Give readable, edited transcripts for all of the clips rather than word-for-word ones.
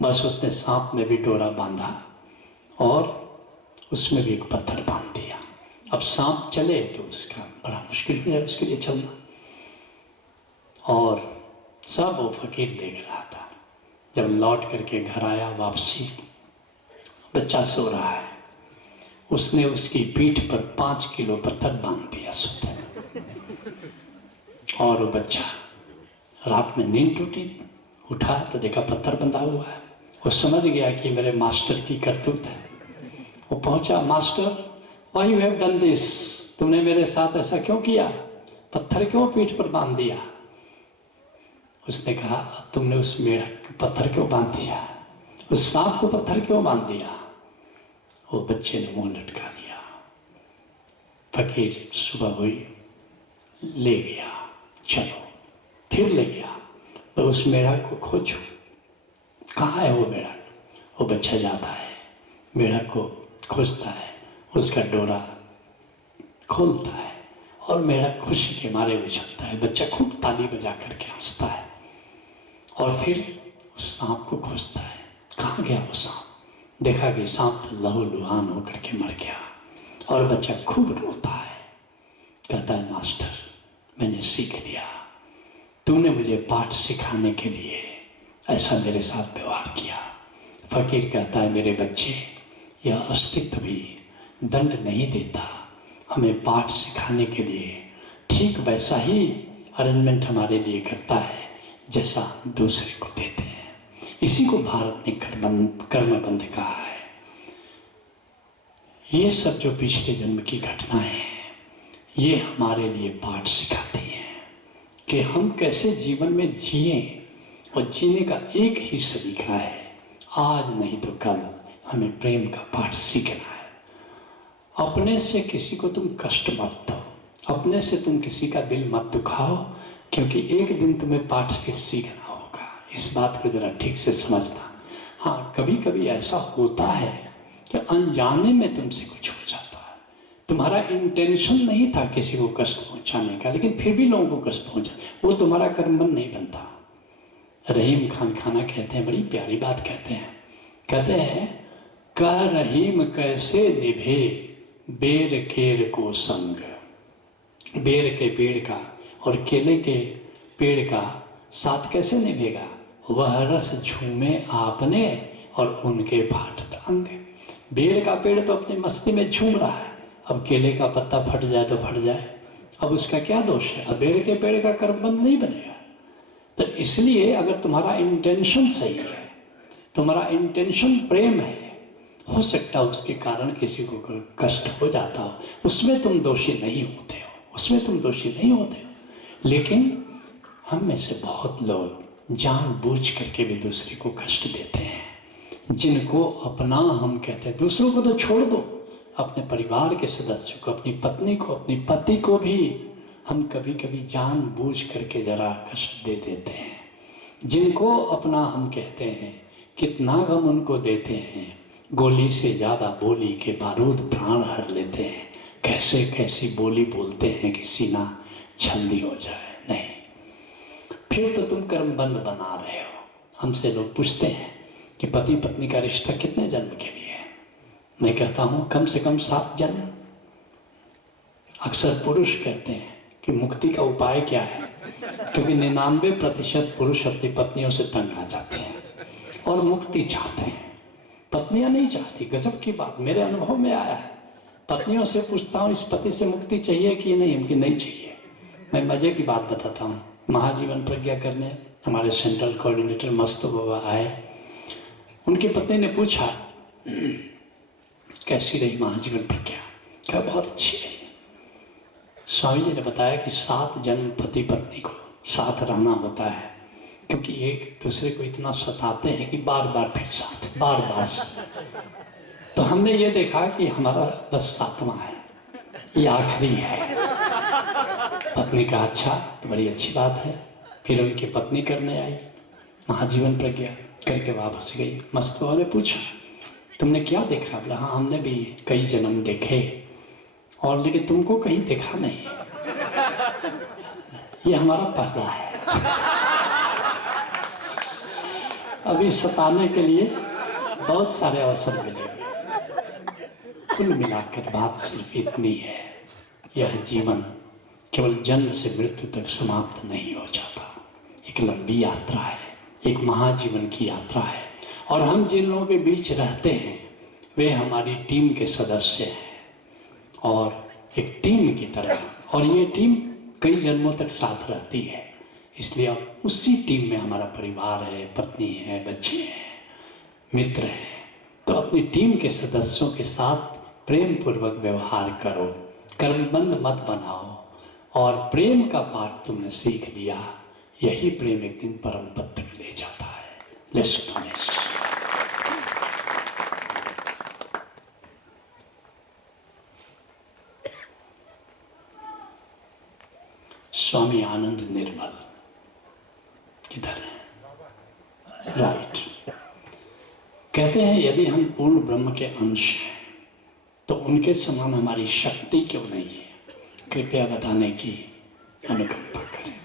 बस उसने सांप में भी डोरा बांधा और उसमें भी एक पत्थर बांध दिया। अब सांप चले तो उसका बड़ा मुश्किल हो जाए उसके लिए चलना। और सब वो फकीर देख रहा था। जब लौट करके घर आया वापसी, बच्चा सो रहा है, उसने उसकी पीठ पर 5 किलो पत्थर बांध दिया सोते में। और वो बच्चा रात में नींद टूटी, उठा तो देखा पत्थर बंधा हुआ है। वो समझ गया कि मेरे मास्टर की करतूत है। वो पहुंचा, master why you have done this, तुमने मेरे साथ ऐसा क्यों किया, पत्थर क्यों पीठ पर बांध दिया। उसने कहा तुमने उस मेढक को पत्थर क्यों बांध दिया, उस सांप को पत्थर क्यों बांध दिया। वो बच्चे ने मुंह लटका दिया। फकीर सुबह हुई, ले गया, चलो फिर ले गया, पर उस मेढक को खोजो, कहाँ है वो मेढक। वो बच्चा जाता है, मेढक को खोजता है, उसका डोरा खोलता है और मेढक खुशी के मारे उछलता है। बच्चा खूब ताली बजा करके हंसता है और फिर उस सांप को खोजता है, कहाँ गया वो सांप। देखा कि सांप तो लहूलुहान होकर के मर गया। और बच्चा खूब रोता है, कहता है मास्टर मैंने सीख लिया, तूने मुझे पाठ सिखाने के लिए ऐसा मेरे साथ व्यवहार किया। फकीर कहता है मेरे बच्चे, यह अस्तित्व भी दंड नहीं देता, हमें पाठ सिखाने के लिए ठीक वैसा ही अरेंजमेंट हमारे लिए करता है जैसा हम दूसरे को देते हैं। इसी को भारत ने कर्मबंध कहा है। ये सब जो पिछले जन्म की घटनाएं हैं, ये हमारे लिए पाठ सिखाती हैं कि हम कैसे जीवन में जिए। और जीने का एक ही सलीका है, आज नहीं तो कल हमें प्रेम का पाठ सीखना है। अपने से किसी को तुम कष्ट मत दो, अपने से तुम किसी का दिल मत दुखाओ, क्योंकि एक दिन तुम्हें पाठ फिर सीखना होगा। इस बात को जरा ठीक से समझना। हाँ, कभी कभी ऐसा होता है कि अनजाने में तुमसे कुछ हो जाता है, तुम्हारा इंटेंशन नहीं था किसी को कष्ट पहुंचाने का, लेकिन फिर भी लोगों को कष्ट पहुंचा, वो तुम्हारा कर्मबंध नहीं बनता। रहीम खान खाना कहते हैं, बड़ी प्यारी बात कहते हैं, कहते हैं कह रहीम कैसे निभे बेर केर को संग। बेर के पेड़ का और केले के पेड़ का साथ कैसे निभेगा, वह रस झूमे आपने और उनके फाटत अंग। बेर का पेड़ तो अपनी मस्ती में झूम रहा है, अब केले का पत्ता फट जाए तो फट जाए, अब उसका क्या दोष है। अब बेर के पेड़ का कर्मबंध नहीं बनेगा। तो इसलिए अगर तुम्हारा इंटेंशन सही है, तुम्हारा इंटेंशन प्रेम है, हो सकता है उसके कारण किसी को कष्ट हो जाता हो, उसमें तुम दोषी नहीं होते हो, उसमें तुम दोषी नहीं होते हो। लेकिन हम में से बहुत लोग जानबूझ करके भी दूसरे को कष्ट देते हैं। जिनको अपना हम कहते हैं, दूसरों को तो छोड़ दो, अपने परिवार के सदस्य को, अपनी पत्नी को, अपनी पति को भी हम कभी कभी जानबूझ करके जरा कष्ट दे देते हैं। जिनको अपना हम कहते हैं, कितना गम उनको देते हैं, गोली से ज़्यादा बोली के बारूद प्राण हर लेते हैं। कैसे कैसी बोली बोलते हैं कि सीना छल्दी हो जाए। नहीं, फिर तो तुम कर्मबंध बना रहे हो। हमसे लोग पूछते हैं कि पति पत्नी का रिश्ता कितने जन्म के लिए है। मैं कहता हूँ कम से कम 7 जन्म। अक्सर पुरुष कहते हैं कि मुक्ति का उपाय क्या है, क्योंकि 99% पुरुष अपनी पत्नियों से तंग आ जाते हैं और मुक्ति चाहते हैं, पत्नियां नहीं चाहती। गजब की बात मेरे अनुभव में आया है। पत्नियों से पूछता हूँ इस पति से मुक्ति चाहिए कि नहीं, उनकी नहीं चाहिए। मैं मजे की बात बताता हूँ, महाजीवन प्रज्ञा करने हमारे सेंट्रल कोऑर्डिनेटर मस्त बाबा आए, उनकी पत्नी ने पूछा कैसी रही महाजीवन प्रज्ञा, क्या बहुत अच्छी रही। स्वामी जी ने बताया कि 7 जन्म पति पत्नी को साथ रहना होता है, क्योंकि एक दूसरे को इतना सताते हैं कि बार बार फिर साथ, बार बार साथ। तो हमने ये देखा कि हमारा बस 7वां है, ये आखिरी है। पत्नी का अच्छा, तो बड़ी अच्छी बात है। फिर उनकी पत्नी करने आई महाजीवन प्रज्ञा, करके वापस गई। मस्तवा ने पूछा तुमने क्या देखा? बोला हाँ हमने भी कई जन्म देखे, और लेकिन तुमको कहीं देखा नहीं, ये हमारा पहला है। अभी सताने के लिए बहुत सारे अवसर मिलेंगे। कुल मिलाकर बात सिर्फ इतनी है, यह जीवन केवल जन्म से मृत्यु तक समाप्त नहीं हो जाता। एक लंबी यात्रा है, एक महाजीवन की यात्रा है। और हम जिन लोगों के बीच रहते हैं वे हमारी टीम के सदस्य हैं और एक टीम की तरह, और ये टीम कई जन्मों तक साथ रहती है। इसलिए अब उसी टीम में हमारा परिवार है, पत्नी है, बच्चे हैं, मित्र हैं। तो अपनी टीम के सदस्यों के साथ प्रेम पूर्वक व्यवहार करो, कर्मबंध मत बनाओ, और प्रेम का पाठ तुमने सीख लिया, यही प्रेम एक दिन परम पद तक ले जाता है। स्वामी आनंद निर्मल किधर है? राइट। कहते हैं यदि हम पूर्ण ब्रह्म के अंश हैं तो उनके समान हमारी शक्ति क्यों नहीं है? कृपया बताने की अनुकंपा करें।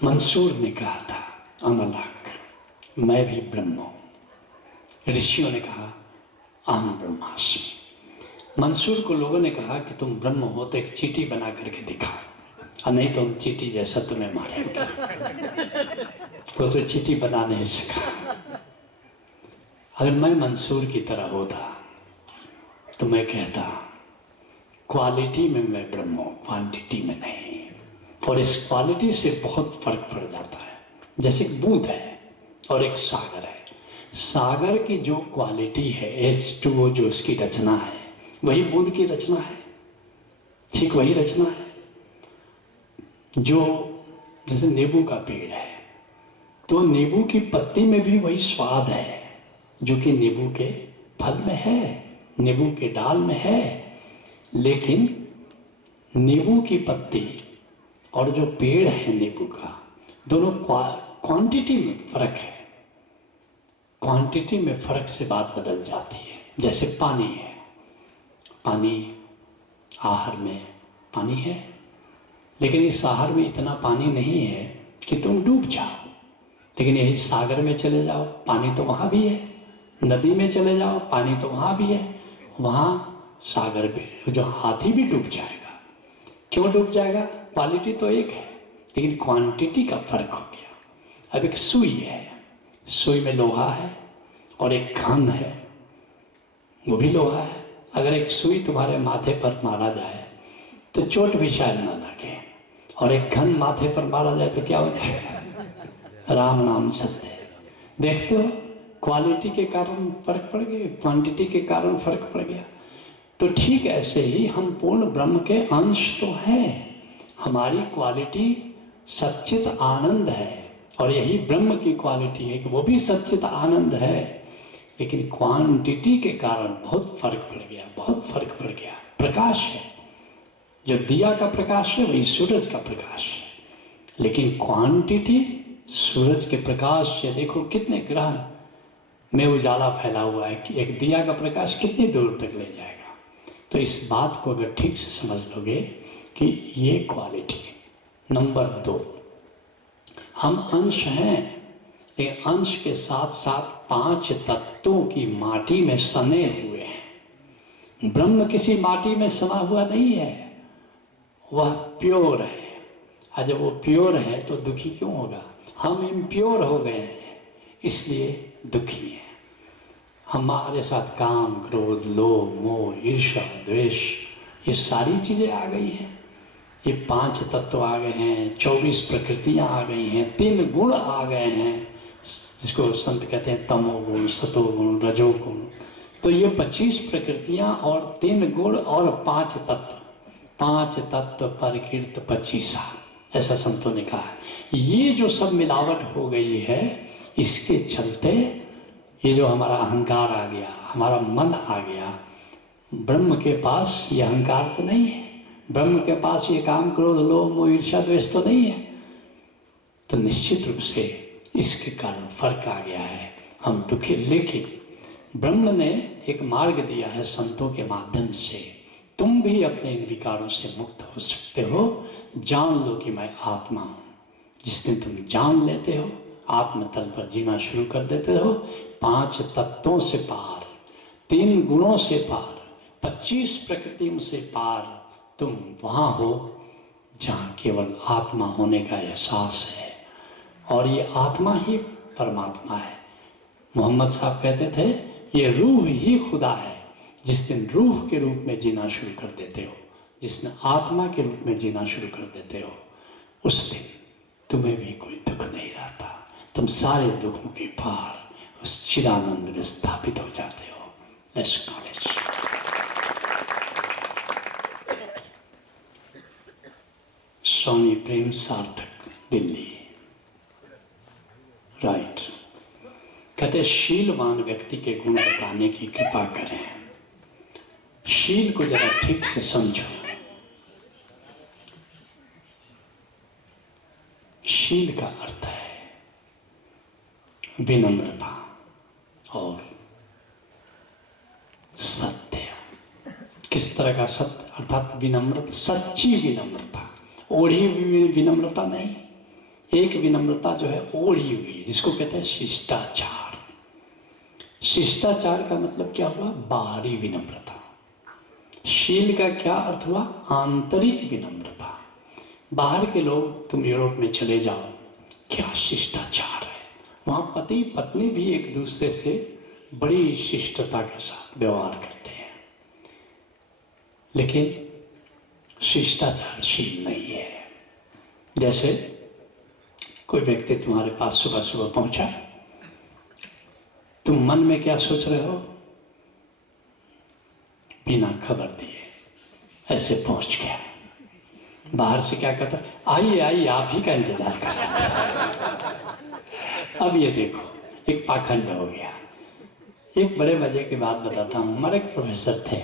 मंसूर ने कहा था अनलग, मैं भी ब्रह्म हूं। ऋषियों ने कहा अहम ब्रह्मास्मि। मंसूर को लोगों ने कहा कि तुम ब्रह्म हो तो एक चीटी बना करके दिखाओ, और नहीं तो हम चीटी जैसा तुम्हें मारेंगे। तो चीटी बना नहीं सका। अगर मैं मंसूर की तरह होता तो मैं कहता क्वालिटी में मैं ब्रह्म हूं, क्वांटिटी में नहीं। और इस क्वालिटी से बहुत फर्क पड़ जाता है। जैसे एक बूंद है और एक सागर है। सागर की जो क्वालिटी है H2O, जो उसकी रचना है, वही बूंद की रचना है, ठीक वही रचना है। जो जैसे नींबू का पेड़ है तो नींबू की पत्ती में भी वही स्वाद है जो कि नींबू के फल में है, नींबू के डाल में है। लेकिन नींबू की पत्ती और जो पेड़ है नींबू का, दोनों क्वांटिटी में फर्क है। क्वांटिटी में फर्क से बात बदल जाती है। जैसे पानी है, पानी आहार में पानी है, लेकिन इस आहार में इतना पानी नहीं है कि तुम डूब जाओ। लेकिन यही सागर में चले जाओ, पानी तो वहाँ भी है। नदी में चले जाओ, पानी तो वहाँ भी है। वहाँ सागर भी, जो हाथी भी डूब जाएगा। क्यों डूब जाएगा? क्वालिटी तो एक है, लेकिन क्वांटिटी का फर्क हो गया। अब एक सुई है, सुई में लोहा है, और एक घन है, वो भी लोहा है। अगर एक सुई तुम्हारे माथे पर मारा जाए तो चोट भी शायद ना लगे, और एक घन माथे पर मारा जाए तो क्या हो जाएगा? राम नाम सत्य। देखते हो, क्वालिटी के कारण फर्क पड़ गया, क्वांटिटी के कारण फर्क पड़ गया। तो ठीक ऐसे ही हम पूर्ण ब्रह्म के अंश तो हैं। हमारी क्वालिटी सच्चित आनंद है, और यही ब्रह्म की क्वालिटी है कि वो भी सच्चित आनंद है। लेकिन क्वांटिटी के कारण बहुत फर्क पड़ गया, बहुत फर्क पड़ गया। प्रकाश है, जो दिया का प्रकाश है वही सूरज का प्रकाश है, लेकिन क्वांटिटी सूरज के प्रकाश से, देखो कितने ग्रह में उजाला फैला हुआ है कि एक दिया का प्रकाश कितनी दूर तक ले जाएगा। तो इस बात को अगर ठीक से समझ लोगे कि ये क्वालिटी। नंबर 2, हम अंश हैं, लेकिन अंश के साथ साथ 5 तत्वों की माटी में सने हुए हैं। ब्रह्म किसी माटी में सना हुआ नहीं है, वह प्योर है। और जब वो प्योर है तो दुखी क्यों होगा? हम इम्प्योर हो गए हैं, इसलिए दुखी हैं। हमारे साथ काम, क्रोध, लोभ, मोह, ईर्ष्या, द्वेष, ये सारी चीज़ें आ गई हैं। ये 5 तत्व आ गए हैं, 24 प्रकृतियाँ आ गई हैं, 3 गुण आ गए हैं, जिसको संत कहते हैं तमोगुण, सतोगुण, रजोगुण। तो ये 25 प्रकृतियाँ और 3 गुण और 5 तत्व, 5 तत्व परिकीर्त 25, ऐसा संतों ने कहा है। ये जो सब मिलावट हो गई है, इसके चलते ये जो हमारा अहंकार आ गया, हमारा मन आ गया। ब्रह्म के पास ये अहंकार तो नहीं है, ब्रह्म के पास ये काम, क्रोध, लोभ, मोह, ईर्ष्या, द्वेष तो नहीं है। तो निश्चित रूप से इसके कारण फर्क आ गया है, हम दुखी। लेकिन ब्रह्म ने एक मार्ग दिया है संतों के माध्यम से, तुम भी अपने इन विकारों से मुक्त हो सकते हो। जान लो कि मैं आत्मा हूँ। जिस दिन तुम जान लेते हो आत्म तल पर जीना शुरू कर देते हो। 5 तत्वों से पार, 3 गुणों से पार, 25 प्रकृतियों से पार तुम वहाँ हो जहाँ केवल आत्मा होने का एहसास है, और ये आत्मा ही परमात्मा है। मोहम्मद साहब कहते थे ये रूह ही खुदा है। जिस दिन रूह के रूप में जीना शुरू कर देते हो, जिस दिन आत्मा के रूप में जीना शुरू कर देते हो, उस दिन तुम्हें भी कोई दुख नहीं रहता। तुम सारे दुखों के पार उस चिदानंद में स्थापित हो जाते हो। लेट्स कॉलेज स्वामी प्रेम सार्थक, दिल्ली। राइट। कहते शीलवान व्यक्ति के गुण बताने की कृपा करें। शील को जरा ठीक से समझो। शील का अर्थ है विनम्रता और सत्य। किस तरह का सत्य? अर्थात विनम्रता, सच्ची विनम्रता, ओढ़ी हुई विनम्रता नहीं। एक विनम्रता जो है ओढ़ी हुई, जिसको कहते हैं शिष्टाचार। शिष्टाचार का मतलब क्या हुआ? बाहरी विनम्रता। शील का क्या अर्थ हुआ? आंतरिक विनम्रता। बाहर के लोग, तुम यूरोप में चले जाओ, क्या शिष्टाचार है। वहाँ पति पत्नी भी एक दूसरे से बड़ी शिष्टता के साथ व्यवहार करते हैं, लेकिन शिष्टाचारशील नहीं है। जैसे कोई व्यक्ति तुम्हारे पास सुबह सुबह पहुंचा, तुम मन में क्या सोच रहे हो? बिना खबर दिए ऐसे पहुंच गया। बाहर से क्या कहता? आइए आइए, आप ही का इंतजार कर रहे। अब ये देखो, एक पाखंड हो गया। एक बड़े मजे की बात बताता हूँ। हमारे एक प्रोफेसर थे,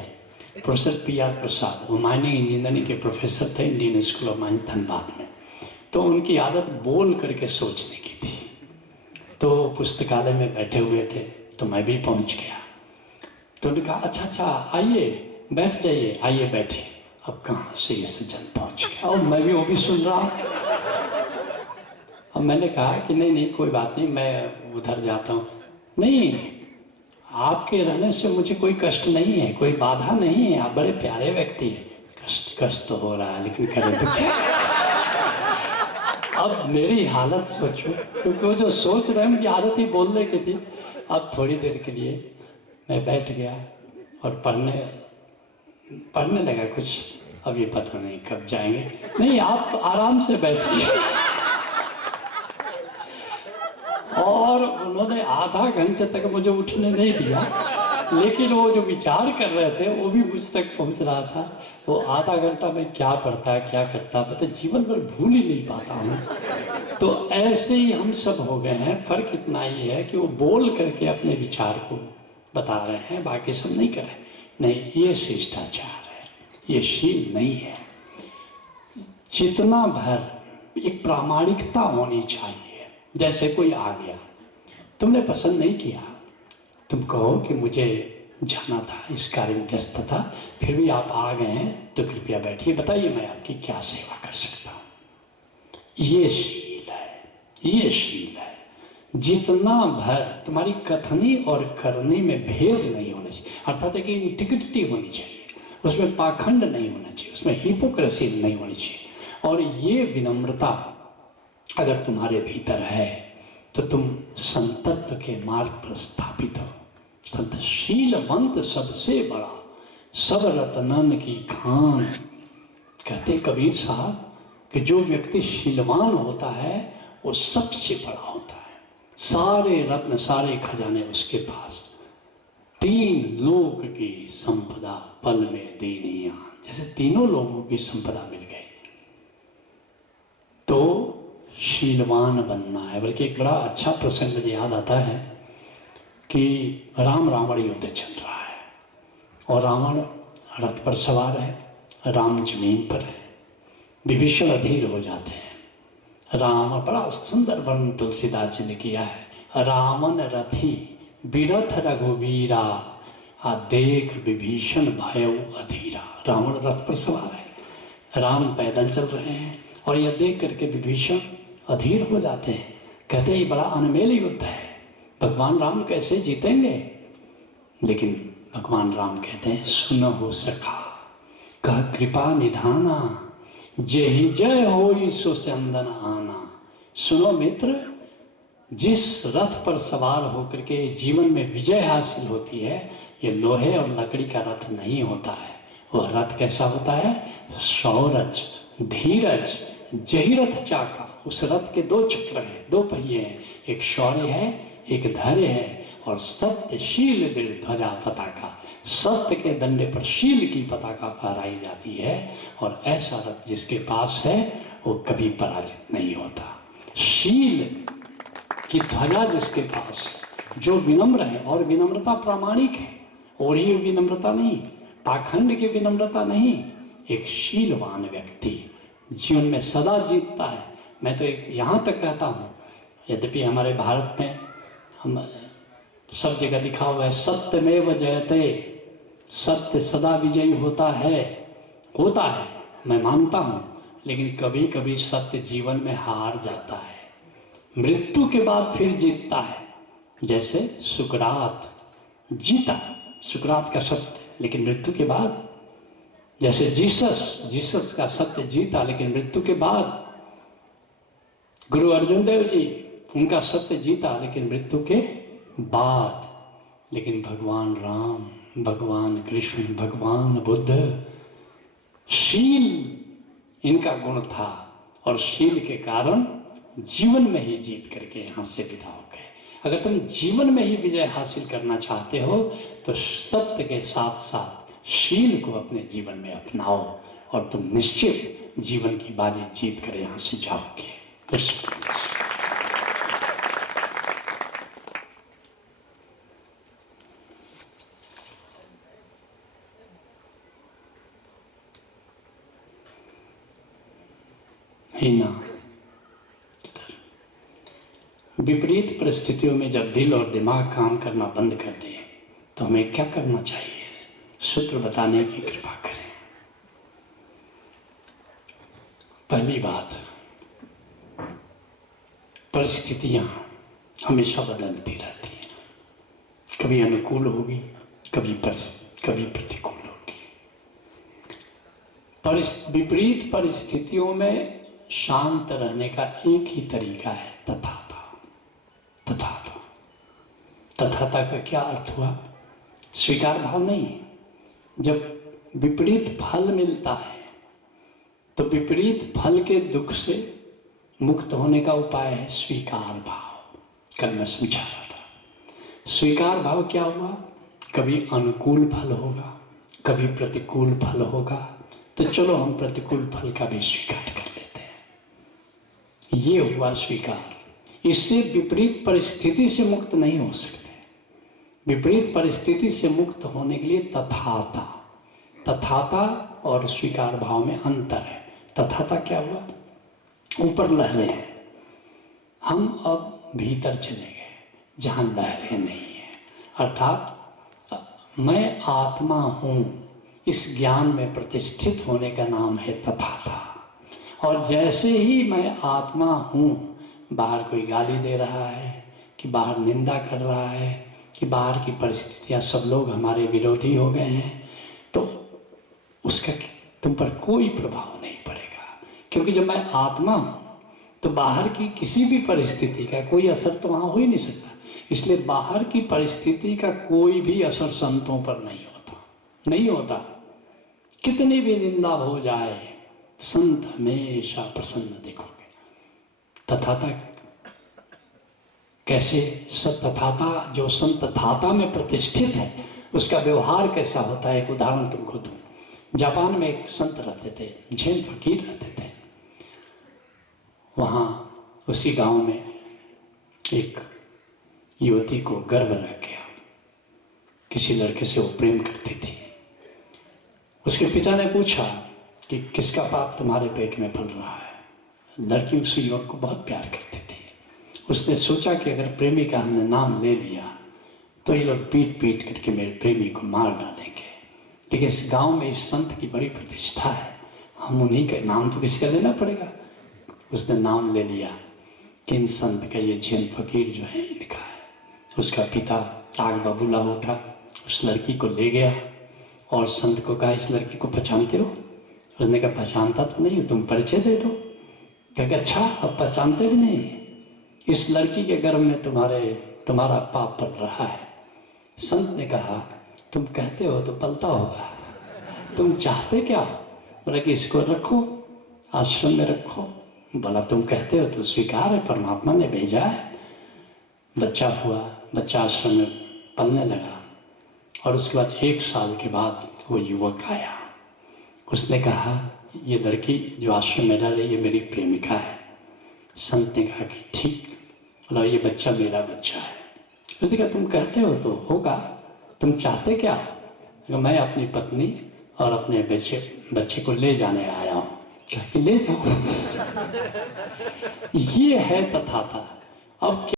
प्रोफेसर PR प्रसाद। वो माइनिंग इंजीनियरिंग के प्रोफेसर थे Indian school of mines Dhanbad में। तो उनकी आदत बोल करके सोचने की थी। तो पुस्तकालय में बैठे हुए थे, तो मैं भी पहुंच गया। तो उन्होंने कहा अच्छा आइए बैठ जाइए, आइए बैठिए। अब कहाँ से ये सज्जन पहुंच गया, और मैं भी वो भी सुन रहा। अब मैंने कहा कि नहीं कोई बात नहीं, मैं उधर जाता हूँ। नहीं, आपके रहने से मुझे कोई कष्ट नहीं है, कोई बाधा नहीं है, आप बड़े प्यारे व्यक्ति हैं। कष्ट तो हो रहा है, लेकिन करें तो क्या। अब मेरी हालत सोचो, क्योंकि वो जो सोच रहे हैं उनकी आदत ही बोलने की थी। अब थोड़ी देर के लिए मैं बैठ गया और पढ़ने लगा कुछ। अब ये पता नहीं कब जाएंगे। नहीं, आप आराम से बैठिए। और उन्होंने आधा घंटे तक मुझे उठने नहीं दिया, लेकिन वो जो विचार कर रहे थे वो भी मुझ तक पहुंच रहा था। वो आधा घंटा में क्या पढ़ता क्या करता, पता जीवन भर भूल ही नहीं पाता हूँ। तो ऐसे ही हम सब हो गए हैं। फर्क इतना ही है कि वो बोल करके अपने विचार को बता रहे हैं, बाकी सब नहीं कर रहे। नहीं, ये शिष्टाचार है, ये शील नहीं है। जितना भर एक प्रामाणिकता होनी चाहिए। जैसे कोई आ गया, तुमने पसंद नहीं किया, तुम कहो कि मुझे जाना था, इस कार्य में व्यस्त था, फिर भी आप आ गए हैं, तो कृपया बैठिए, बताइए मैं आपकी क्या सेवा कर सकता हूँ। ये शील है, ये शील है। जितना भर तुम्हारी कथनी और करनी में भेद नहीं होना चाहिए, अर्थात कि इंटीग्रिटी होनी चाहिए, उसमें पाखंड नहीं होना चाहिए, उसमें हिपोक्रेसी नहीं होनी चाहिए। और ये विनम्रता अगर तुम्हारे भीतर है तो तुम संतत्व के मार्ग पर स्थापित हो। संत शीलवंत सबसे बड़ा, सब रतनन की खान। कहते कबीर साहब कि जो व्यक्ति शीलवान होता है वो सबसे बड़ा होता है। सारे रत्न सारे खजाने उसके पास। 3 लोक की संपदा पल में देनिया, जैसे तीनों लोगों की संपदा मिल गई। तो शीलवान बनना है। बल्कि एक बड़ा अच्छा प्रसंग मुझे याद आता है कि राम रावण युद्ध चल रहा है और रावण रथ पर सवार है, राम जमीन पर है, विभीषण अधीर हो जाते हैं। राम, बड़ा सुंदर वर्णन तुलसीदास जी ने किया है। रामन रथी बिरथ रघुवीरा, देख विभीषण भयउ अधीरा। रावण रथ पर सवार है, राम पैदल चल रहे हैं, और यह देख करके विभीषण अधीर हो जाते हैं। कहते हैं ये बड़ा अनमेल युद्ध है, भगवान राम कैसे जीतेंगे? लेकिन भगवान राम कहते हैं सुनहु सखा कह कृपा निधाना, जेहि जय होई सो चंदन आना। सुनो मित्र, जिस रथ पर सवार होकर के जीवन में विजय हासिल होती है, ये लोहे और लकड़ी का रथ नहीं होता है। वह रथ कैसा होता है? शौरज, धीरज, जहिरथ चाका। उस रथ के दो चक्र हैं, दो पहिए हैं, एक शौर्य है, एक धैर्य है, और सत्यशील दृढ़ ध्वजा पताका। सत्य के डंडे पर शील की पताका फहराई जाती है, और ऐसा रथ जिसके पास है वो कभी पराजित नहीं होता। शील की ध्वजा जिसके पास है, जो विनम्र है, और विनम्रता प्रामाणिक है, ओढ़ी हुई विनम्रता नहीं, पाखंड की विनम्रता नहीं, एक शीलवान व्यक्ति जीवन में सदा जीतता है। मैं तो एक यहाँ तक कहता हूँ, यद्यपि हमारे भारत में हम सब जगह लिखा हुआ है सत्यमेव जयते, सत्य सदा विजयी होता है, मैं मानता हूँ, लेकिन कभी कभी सत्य जीवन में हार जाता है, मृत्यु के बाद फिर जीतता है। जैसे सुकरात जीता, सुकरात का सत्य, लेकिन मृत्यु के बाद। जैसे जीसस का सत्य जीता, लेकिन मृत्यु के बाद। गुरु अर्जुन देव जी, उनका सत्य जीता, लेकिन मृत्यु के बाद। लेकिन भगवान राम, भगवान कृष्ण, भगवान बुद्ध, शील इनका गुण था, और शील के कारण जीवन में ही जीत करके यहाँ से विदा हो गए। अगर तुम जीवन में ही विजय हासिल करना चाहते हो तो सत्य के साथ साथ शील को अपने जीवन में अपनाओ, और तुम निश्चित जीवन की बाजी जीत कर यहाँ से जाओगे। हीना, विपरीत परिस्थितियों में जब दिल और दिमाग काम करना बंद कर दे तो हमें क्या करना चाहिए? सूत्र बताने की कृपा करें। पहली बात, परिस्थितियां हमेशा बदलती रहती हैं, कभी अनुकूल होगी, कभी प्रतिकूल होगी। विपरीत परिस्थितियों में शांत रहने का एक ही तरीका है, तथाता। तथाता का क्या अर्थ हुआ? स्वीकार भाव नहीं। जब विपरीत फल मिलता है तो विपरीत फल के दुख से मुक्त होने का उपाय है स्वीकार भाव। कल मैं समझा रहा था, स्वीकार भाव क्या हुआ? कभी अनुकूल फल होगा, कभी प्रतिकूल फल होगा, तो चलो हम प्रतिकूल फल का भी स्वीकार कर लेते हैं। ये हुआ स्वीकार। इससे विपरीत परिस्थिति से मुक्त नहीं हो सकते। विपरीत परिस्थिति से मुक्त होने के लिए तथाता और स्वीकार भाव में अंतर है। तथाता क्या हुआ? ऊपर लहरें हैं, हम अब भीतर चले गए जहाँ लहरें नहीं है, अर्थात मैं आत्मा हूँ, इस ज्ञान में प्रतिष्ठित होने का नाम है तथाता। और जैसे ही मैं आत्मा हूँ, बाहर कोई गाली दे रहा है, कि बाहर निंदा कर रहा है, कि बाहर की परिस्थितियाँ सब लोग हमारे विरोधी हो गए हैं, तो उसका तुम पर कोई प्रभाव नहीं पड़ेगा। क्योंकि जब मैं आत्मा हूँ तो बाहर की किसी भी परिस्थिति का कोई असर तो वहाँ हो ही नहीं सकता। इसलिए बाहर की परिस्थिति का कोई भी असर संतों पर नहीं होता। कितनी भी निंदा हो जाए, संत हमेशा प्रसन्न देखोगे। तथाता कैसे? तथाता जो संत तथाता में प्रतिष्ठित है, उसका व्यवहार कैसा होता है? एक उदाहरण तुमको दूं। जापान में एक संत रहते थे, झेन फकीर रहते थे। वहाँ उसी गांव में एक युवती को गर्भ लग गया। किसी लड़के से वो प्रेम करती थी। उसके पिता ने पूछा कि किसका पाप तुम्हारे पेट में पल रहा है। लड़की उस युवक को बहुत प्यार करती थी। उसने सोचा कि अगर प्रेमी का हमने नाम ले लिया तो ये लोग पीट पीट करके मेरे प्रेमी को मार डालेंगे। लेकिन इस गांव में इस संत की बड़ी प्रतिष्ठा है, हम उन्हीं का नाम तो किसी का लेना पड़ेगा। उसने नाम ले लिया कि इन संत का ये जैन फकीर जो है इनका है। उसका पिता आग बबूला उठा, उस लड़की को ले गया और संत को कहा, इस लड़की को पहचानते हो? उसने कहा, पहचानता तो नहीं, तुम परिचय दे दो। कहा, अच्छा अब पहचानते भी नहीं? इस लड़की के गर्भ में तुम्हारा पाप पल रहा है। संत ने कहा, तुम कहते हो तो पलता होगा, तुम चाहते क्या हो? बोला कि इसको रखो, आश्रम में रखो। बोला तुम कहते हो तो स्वीकार है, परमात्मा ने भेजा है। बच्चा हुआ, बच्चा आश्रम में पलने लगा और उसके बाद 1 साल के बाद वो युवक आया। उसने कहा, ये लड़की जो आश्रम में रह रही है मेरी प्रेमिका है। संत ने कहा कि ठीक। बोला ये बच्चा मेरा बच्चा है। उसने कहा, तुम कहते हो तो होगा, तुम चाहते क्या हो? मैं अपनी पत्नी और अपने बच्चे को ले जाने आया हूँ। कहा कि ले जाओ। ये है तथाता। अब क्या